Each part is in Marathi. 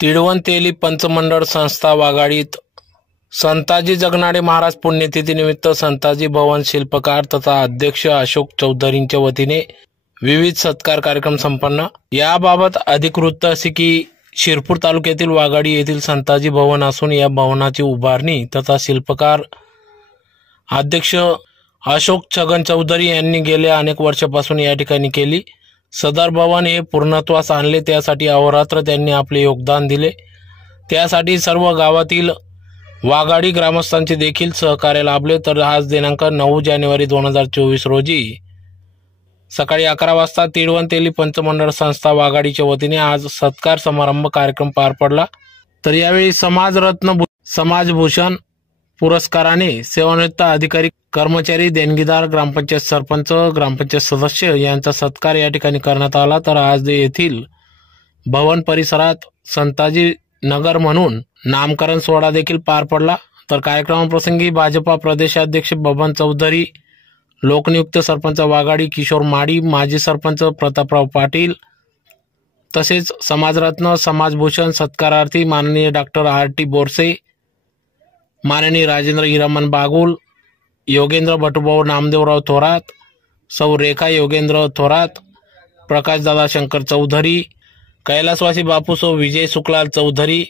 तिळवंतेली पंचमंडळ संस्था वाघाडीत संताजी जगनाडे महाराज पुण्यतिथीनिमित्त संताजी भवन शिल्पकार तथा अध्यक्ष अशोक चौधरींच्या वतीने विविध सत्कार कार्यक्रम संपन्न. याबाबत अधिकृत असे की शिरपूर तालुक्यातील वाघाडी येथील संताजी भवन असून या भवनाची उभारणी तथा शिल्पकार अध्यक्ष अशोक छगन चौधरी यांनी गेल्या अनेक वर्षापासून या ठिकाणी केली. सदर हे पूर्णत्वास आणले त्यासाठी अहोरात्र त्यांनी आपले योगदान दिले. त्यासाठी सर्व गावातील वाघाडी ग्रामस्थांचे देखील सहकार्य लाभले. तर आज दिनांक नऊ जानेवारी दोन हजार चोवीस रोजी सकाळी अकरा वाजता तिळवंतेली पंचमंडळ संस्था वाघाडीच्या वतीने आज सत्कार समारंभ कार्यक्रम पार पडला. तर यावेळी समाजरत्न भू- समाजभूषण पुरस्काराने सेवानिवृत्त अधिकारी कर्मचारी देणगीदार ग्रामपंचायत सरपंच ग्रामपंचायत सदस्य यांचा सत्कार या ठिकाणी करण्यात आला. तर आज येथील भवन परिसरात संताजी नगर म्हणून नामकरण सोहळा देखील पार पडला. तर कार्यक्रमाप्रसंगी भाजपा प्रदेशाध्यक्ष बबन चौधरी लोकनियुक्त सरपंच वाघाडी किशोर माडी माजी सरपंच प्रतापराव पाटील तसेच समाजरत्न समाजभूषण सत्कारार्थी माननीय डॉक्टर आर टी बोरसे माननीय राजेंद्र हिरामन बागुल योगेंद्र भटुभाऊ नामदेवराव थोरात सौ रेखा योगेंद्र थोरात प्रकाशदादा शंकर चौधरी कैलासवासी बापूसो विजय सुखलाल चौधरी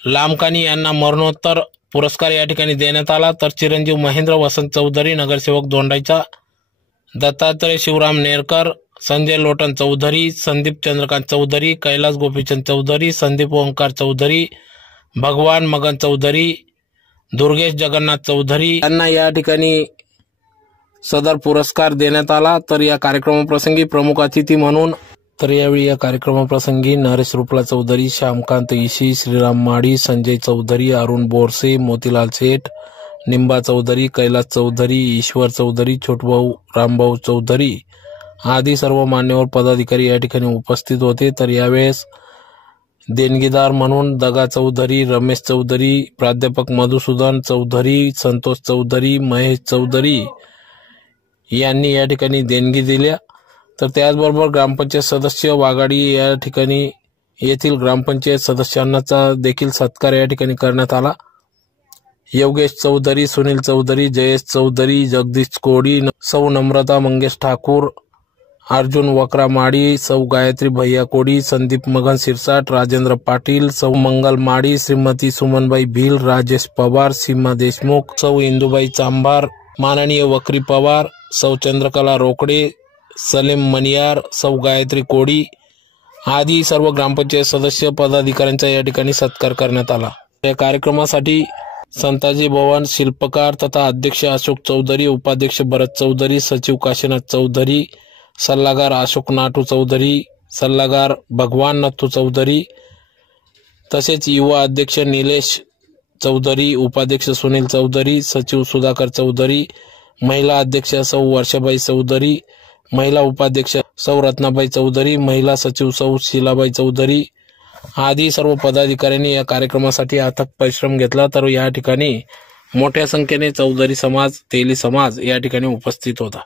लामकानी यांना मरणोत्तर पुरस्कार या ठिकाणी देण्यात आला. तर चिरंजीव महेंद्र वसंत चौधरी नगरसेवक दोंडाईचा दत्तात्रय शिवराम नेरकर संजय लोटन चौधरी संदीप चंद्रकांत चौधरी कैलास गोपीचंद चौधरी संदीप ओंकार चौधरी भगवान मगन चौधरी दुर्गेश जगन्नाथ चौधरी यांना या ठिकाणी सदर पुरस्कार देण्यात आला. तर या कार्यक्रमाप्रसंगी प्रमुख अतिथी म्हणून तर यावेळी या कार्यक्रमाप्रसंगी नरेश रुपला चौधरी श्यामकांत इशी श्रीराम माडी संजय चौधरी अरुण बोरसे मोतीलाल सेठ निंबा चौधरी कैलास चौधरी ईश्वर चौधरी छोटभाऊ रामभाऊ चौधरी आदी सर्व मान्यवर पदाधिकारी या ठिकाणी उपस्थित होते. तर यावेळेस देणगीदार म्हणून दगा चौधरी रमेश चौधरी प्राध्यापक मधुसूदन चौधरी संतोष चौधरी महेश चौधरी यांनी या ठिकाणी देणगी दिल्या. तर त्याचबरोबर ग्रामपंचायत सदस्य वाघाडी या ठिकाणी येथील ग्रामपंचायत सदस्यांचा देखील सत्कार या ठिकाणी करण्यात आला. योगेश चौधरी सुनील चौधरी जयेश चौधरी जगदीश कोडी सौ नम्रता मंगेश ठाकूर अर्जुन वक्रा माळी सौ गायत्री भैया कोडी संदीप मगन सिरसाट राजेंद्र पाटील सौ मंगल माळी श्रीमती सुमनबाई भिल राजेश पवार सीमा देशमुख सौ इंदुबाई चांभार माननीय वक्री पवार सौ चंद्रकला रोकडे सलीम मनियार सौ गायत्री कोडी आदी सर्व ग्रामपंचायत सदस्य पदाधिकाऱ्यांचा या ठिकाणी सत्कार करण्यात आला. या कार्यक्रमासाठी संताजी भवन शिल्पकार तथा अध्यक्ष अशोक चौधरी उपाध्यक्ष भरत चौधरी सचिव काशीनाथ चौधरी सल्लागार अशोक नाटू चौधरी सल्लागार भगवान नथू चौधरी तसेच युवा अध्यक्ष निलेश चौधरी उपाध्यक्ष सुनील चौधरी सचिव सुधाकर चौधरी महिला अध्यक्ष सौ वर्षाबाई चौधरी महिला उपाध्यक्ष सौ रत्नाबाई चौधरी महिला सचिव सौ शीलाबाई चौधरी आदी सर्व पदाधिकाऱ्यांनी या कार्यक्रमासाठी अथक परिश्रम घेतला. तर या ठिकाणी मोठ्या संख्येने चौधरी समाज तेली समाज या ठिकाणी उपस्थित होता.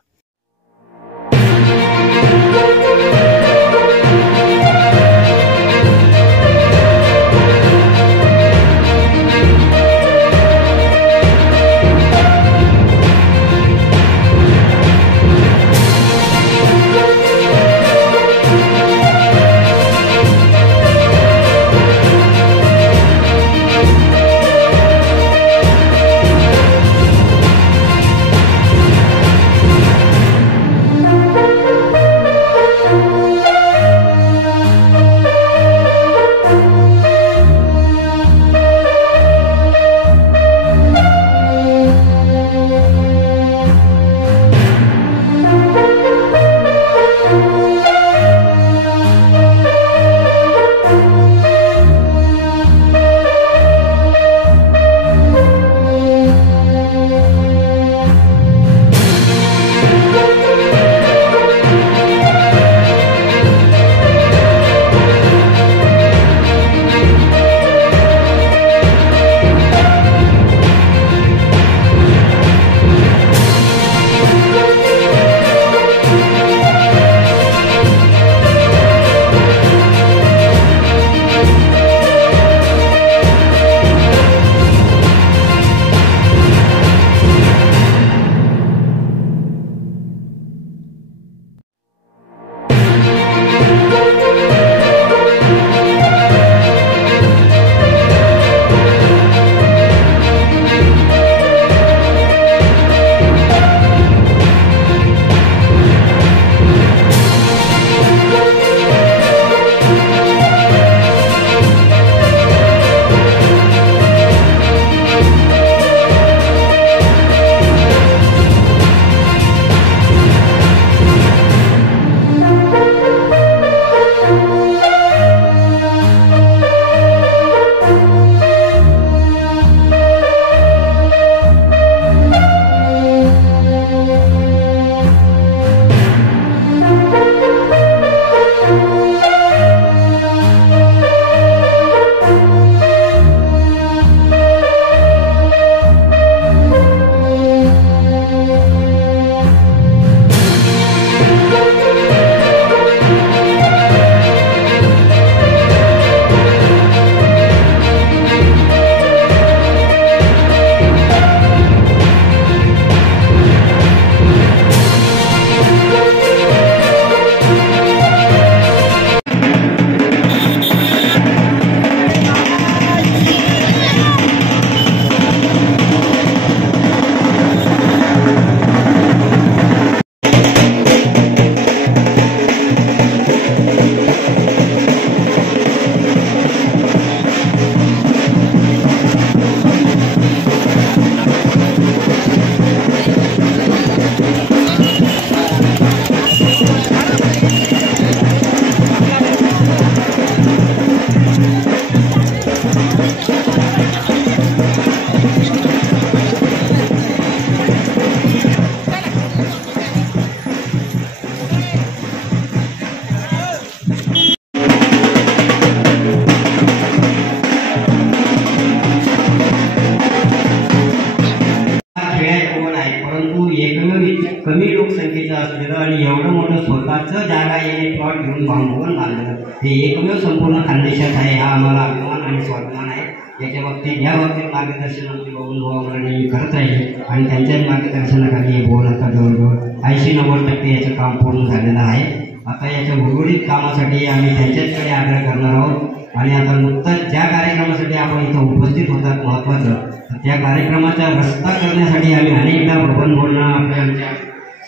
संपूर्ण आहे हा आम्हाला अभिमान आणि स्वाभिमान आहे. याच्या बाबतीत या बाबतीत मार्गदर्शन आमचे बघून भाऊ आम्हाला नेहमी करत राहिले आणि त्यांच्याच मार्गदर्शनाखाली हे भवन आता जवळजवळ ऐंशी नव्वद टक्के याचं काम पूर्ण झालेलं आहे. आता याच्या भौगोलिक कामासाठी आम्ही त्यांच्याचकडे आग्रह करणार आहोत आणि आता नुकताच ज्या कार्यक्रमासाठी आपण इथं उपस्थित होतात महत्त्वाचं त्या कार्यक्रमाचा रस्ता करण्यासाठी आम्ही अनेकदा भवन बोलणं आपल्या आमच्या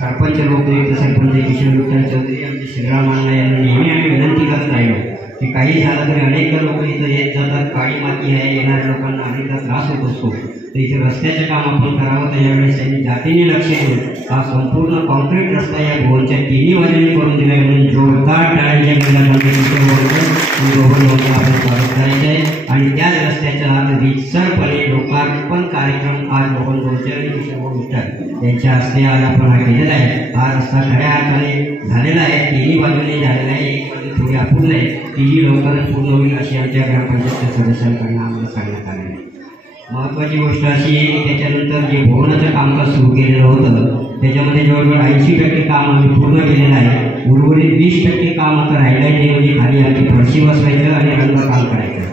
सरपंच लोकनियुक्त सरपंच किशोर विठ्ठल चौधरी आमचे श्रीराम यांना नेहमी आम्ही विनंती करत राहिलो. की काही झालं तरी अनेक लोक इथं येत जातात काळी माती आहे येणाऱ्या लोकांना अनेकदा त्रास होत असतो. तर इथे रस्त्याचं काम आपण करावं तर यावेळेस त्यांनी जातीने लक्ष देऊन हा संपूर्ण कॉन्क्रीट रस्ता या भुवनच्या तिन्ही बाजूने करून दिला म्हणून जोरदार टाळ्यांच्या गजरामध्ये भवन भवनचं आहे आणि त्याच रस्त्याचा आज रीतसरपणे लोकार्पण कार्यक्रम आज भवन भवनचे आणि किशोर विठ्ठल यांच्या हस्ते आज आपण हा केलेला आहे हा रस्ता खऱ्या अर्थाने झालेला आहे तिन्ही बाजूने झालेला आहे एक बाजू थोडी अपूर्ण आहे तीही लवकरच पूर्ण होईल अशी आमच्या ग्रामपंचायतच्या सदस्यांकडून आम्हाला सांगण्यात आलेलं आहे महत्त्वाची गोष्ट अशी आहे त्याच्यानंतर जे भवनाचं कामकाज सुरू केलेलं होतं त्याच्यामध्ये जवळजवळ ऐंशी टक्के काम आम्ही पूर्ण केलेलं आहे. उर्वरित वीस टक्के काम आता राहिलं आहे ते म्हणजे खाली आमची फरशी बसवायचं आणि रंगकाम करायचं.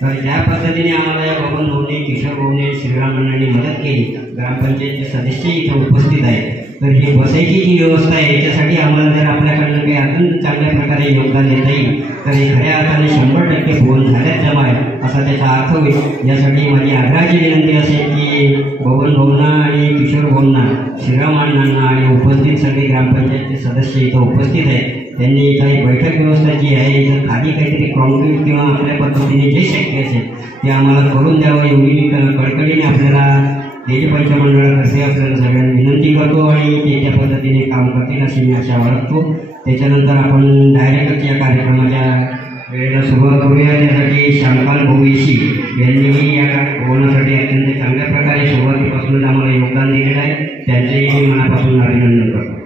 तर ज्या पद्धतीने आम्हाला या बबन भाऊने किशोर भाऊने श्रीराम अण्णांनी मदत केली ग्रामपंचायतचे सदस्य इथे उपस्थित आहेत. तर ही बसायची जी व्यवस्था आहे याच्यासाठी आम्हाला जर आपल्याकडनं काही अजून चांगल्या प्रकारे योगदान देता येईल तर हे खऱ्या अर्थाने शंभर टक्के भवन झाल्यात जमा. असा त्याचा अर्थ होईल यासाठी माझी आग्रहाची विनंती असेल की भवन भाऊंना आणि किशोर भाऊंना श्रीराम अण्णांना आणि उपस्थित सगळे ग्रामपंचायतचे सदस्य इथं उपस्थित आहेत. त्यांनी काही बैठक व्यवस्था जी आहे इथं खाली काहीतरी कॉन्क्रीट किंवा आपल्या पद्धतीने जे शक्य असेल ते आम्हाला करून द्यावं एवढी मी क- आपल्याला देवी पंचमंडळातर्फे आपल्याला सगळ्यांना विनंती करतो आणि ते त्या पद्धतीने काम करतील अशी मी आशा बाळगतो. त्याच्यानंतर आपण डायरेक्टच या कार्यक्रमाच्या वेळेला सुरुवात करूया त्यासाठी श्यामकांत भोगेशी यांनीही या कार्य- भवनासाठी अत्यंत चांगल्या प्रकारे सुरुवातीपासूनच आम्हाला योगदान दिलेलं आहे. त्यांचेही मनापासून अभिनंदन करतो.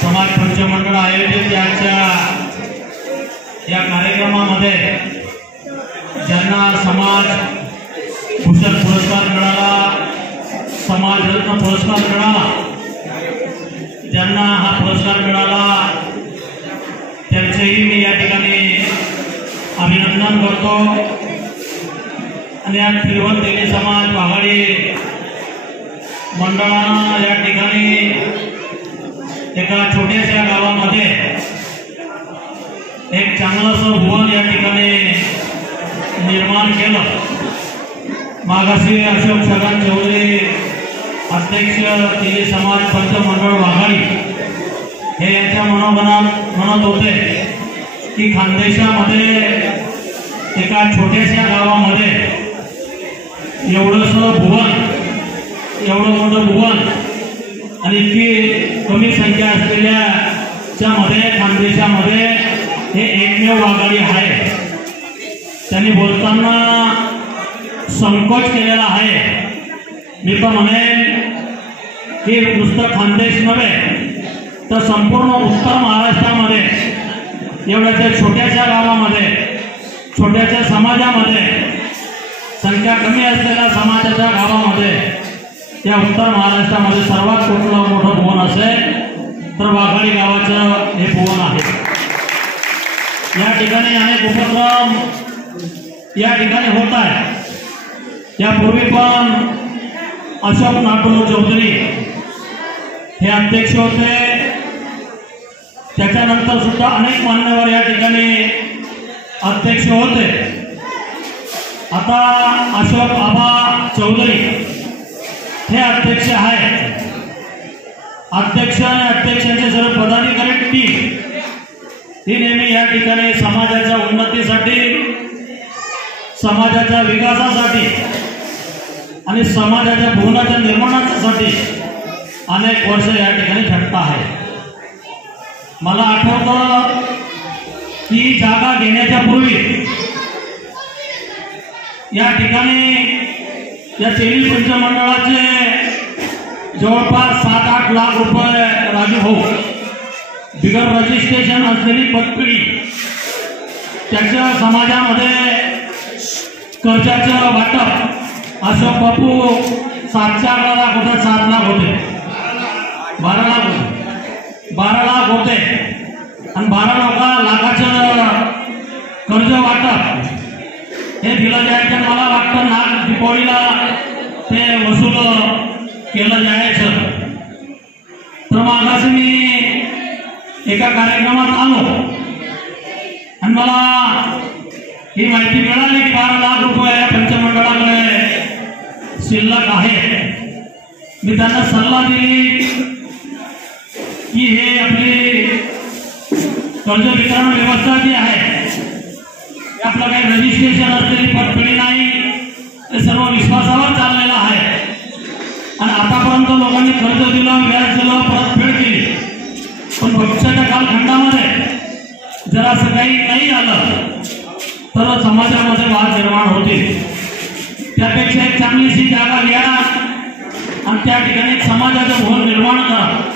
समाज पंचमंडळ आयोजित यांच्या या कार्यक्रमामध्ये ज्यांना समाज भूषण पुरस्कार मिळाला समाजरत्न पुरस्कार मिळाला ज्यांना हा पुरस्कार मिळाला त्यांचेही मी या ठिकाणी अभिनंदन करतो. आणि या फिरवण देवी समाज पहाडी मंडळानं या ठिकाणी एका छोट्याशा गावामध्ये एक चांगलंसं भुवन या ठिकाणी निर्माण केलं. मागासी अशोक छगन चौधरी अध्यक्ष दिली समाज पंचमंडळ वाघाडी हे यांच्या मनोमनात म्हणत होते. की खानदेशामध्ये एका छोट्याशा गावामध्ये एवढंसं भुवन एवढं मोठं भुवन आणि इतकी कमी संख्या असलेल्या मध्ये खानदेशामध्ये हे एकमेव वाघाडी आहे. त्यांनी बोलताना संकोच केलेला आहे. मी तर म्हणेन की नुसतं खानदेश नव्हे तर संपूर्ण उत्तर महाराष्ट्रामध्ये एवढ्याच्या छोट्याशा गावामध्ये छोट्याशा समाजामध्ये संख्या कमी असलेल्या समाजाच्या गावामध्ये या उत्तर महाराष्ट्रामध्ये सर्वात कुठलं मोठं भुवन असेल तर वाघाळी गावाचं हे भुवन आहे. या ठिकाणी अनेक उपक्रम या ठिकाणी होत आहे यापूर्वी पण अशोक नाटू चौधरी हे अध्यक्ष होते. त्याच्यानंतर सुद्धा अनेक मान्यवर या ठिकाणी अध्यक्ष होते. आता अशोक आबा चौधरी हे अध्यक्ष आहेत. अध्यक्ष आणि अध्यक्षांचे सर्व पदाधिकारी टीम ही नेहमी या ठिकाणी समाजाच्या उन्नतीसाठी समाजाच्या विकासासाठी आणि समाजाच्या भुवनाच्या निर्माणासाठी अनेक वर्ष या ठिकाणी झटता आहे. मला आठवतं की जागा घेण्याच्या पूर्वी या ठिकाणी या तेली पंचमंडळाचे जवळपास सात आठ लाख रुपये राजू भाऊ बिगर रजिस्ट्रेशन असलेली पतपिढी त्याच्या समाजामध्ये कर्जाचं वाटप असं बापू सातच्या आकडा लाख होता सात लाख होते? बारा लाख होते. बारा लाख होते. आणि बारा लोका लाखाचं कर्ज वाटप. हे दिलं जायचं मला वाटतं नाग दीपावलीला ते वसूल केलं जायचं. तर मागास मी एका कार्यक्रमात आलो. आणि मला ही माहिती मिळाली की बारा लाख रुपये पंचमंडळामध्ये पंचमंडळाकडे शिल्लक आहे. मी त्यांना सल्ला दिली. की हे आपली कर्ज वितरण व्यवस्था जी आहे आपलं काही रजिस्ट्रेशन असलेली पडपडी नाही ते सर्व विश्वासावर चाललेलं आहे. आणि आतापर्यंत लोकांनी कर्ज दिलं व्याज दिलं परतफेड केली. पण भविष्याच्या कालखंडामध्ये जर असं काही नाही आलं तर समाजामध्ये वाद निर्माण होते त्यापेक्षा एक चांगलीशी जागा घ्या आणि त्या ठिकाणी समाजाचं भवन निर्माण करा.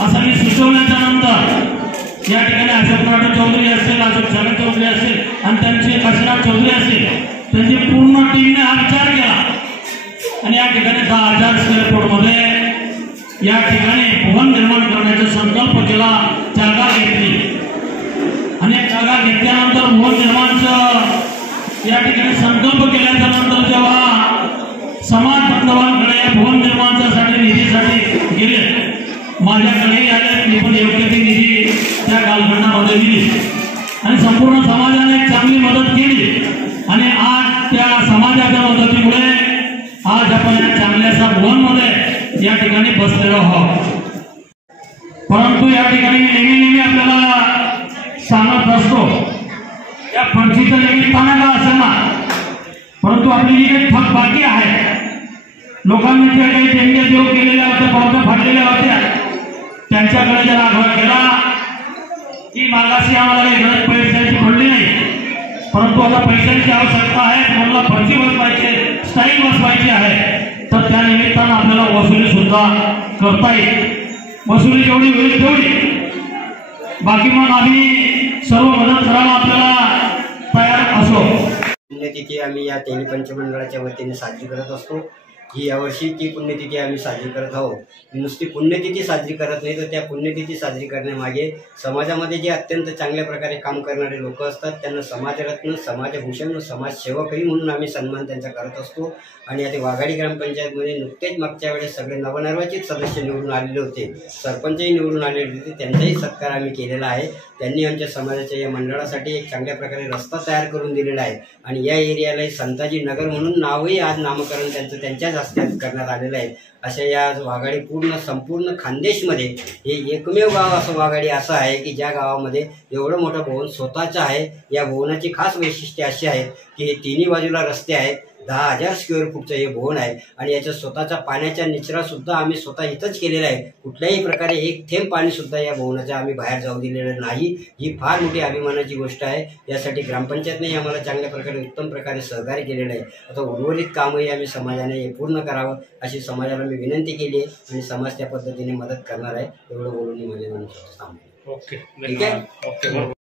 असं मी सुचवल्याच्या नंतर या ठिकाणी अशोक नाटक चौधरी असेल अशोक शरण चौधरी असेल आणि त्यांचे काशीनाथ चौधरी असेल त्यांची पूर्ण टीमने हा विचार केला. आणि या ठिकाणी दहा हजार स्क्वेअर फूटमध्ये या ठिकाणी भवन निर्माण करण्याचा संकल्प केला जागा घेतली. आणि जागा घेतल्यानंतर भवन निर्माणचं या ठिकाणी संकल्प केल्याच्यानंतर जेव्हा समाज बांधवांकडे भवन निर्माणासाठी निधीसाठी गेले. माझ्याकडे आले मी पण योग्य ती निधी त्या कालखंडामध्ये दिली. आणि संपूर्ण समाजाने चांगली मदत केली. आणि आज त्या समाजाच्या मदतीमुळे आज आपण या चांगल्याशा भुवनमध्ये या ठिकाणी बसलेलो आहोत. परंतु या ठिकाणी नेहमी नेहमी आपल्याला सांगत असतो या पंचीचं निमित्तानं का असेल ना. परंतु आपली जी काही थक बाकी आहे लोकांनी ज्या काही देणग्या देऊ केलेल्या होत्या पावत्या फाडलेल्या होत्या त्यांच्याकडे जर आग्रह केला की मागाशी आम्हाला काही गरज पैशाची पडली नाही. परंतु आता पैशांची आवश्यकता आहे मला फरशी बसवायची बस पाहिजे आहे. तर त्या निमित्तानं आपल्याला वसुली सुद्धा करता येईल. वसुली जेवढी होईल तेवढी. बाकी मग आम्ही सर्व मदत करायला आपल्याला तयार असो. पुण्यतिथी आम्ही या तेली पंचमंडळाच्या वतीने साजरी करत असतो. ही यावर्षी ती पुण्यतिथी आम्ही साजरी करत आहोत. नुसती पुण्यतिथी साजरी करत नाही तर त्या पुण्यतिथी साजरी करण्यामागे समाजामध्ये जे अत्यंत चांगल्या प्रकारे काम करणारे लोक असतात त्यांना समाजरत्न समाजभूषण व समाजसेवकही म्हणून आम्ही सन्मान त्यांचा करत असतो. आणि आता वाघाडी ग्रामपंचायतमध्ये नुकतेच मागच्या वेळेस सगळे नवनिर्वाचित सदस्य निवडून आलेले होते. सरपंचही निवडून आलेले होते त्यांचाही सत्कार आम्ही केलेला आहे. त्यांनी आमच्या समाजाच्या या मंडळासाठी एक चांगल्या प्रकारे रस्ता तयार करून दिलेला आहे. आणि या एरियाला संताजी नगर म्हणून नावही आज नामकरण त्यांचं त्यांच्याच हस्त्यात करण्यात आलेलं आहे. अशा या वाघाडी पूर्ण संपूर्ण खानदेशमध्ये हे एकमेव गाव असं वाघाडी असं आहे की ज्या गावामध्ये एवढं मोठं भवन स्वतःचं आहे. या भवनाची खास वैशिष्ट्ये अशी आहेत की हे तिन्ही बाजूला रस्ते आहेत. दहा हजार स्क्वेअर फूटचं हे भवन आहे. आणि याच्या स्वतःचा पाण्याचा निचरा सुद्धा आम्ही स्वतः इथंच केलेला आहे. कुठल्याही प्रकारे एक थेंब पाणी सुद्धा या भवनाचं आम्ही बाहेर जाऊ दिलेलं नाही. ही फार मोठी अभिमानाची गोष्ट आहे. यासाठी ग्रामपंचायतनेही आम्हाला चांगल्या प्रकारे उत्तम प्रकारे सहकार्य केलेलं आहे. आता उर्वरित कामही आम्ही समाजाने हे पूर्ण करावं अशी समाजाला मी विनंती केली आहे आणि समाज त्या पद्धतीने मदत करणार आहे. एवढं बोलून मी माझ्या थांबतो ओके. ठीक आहे? ओके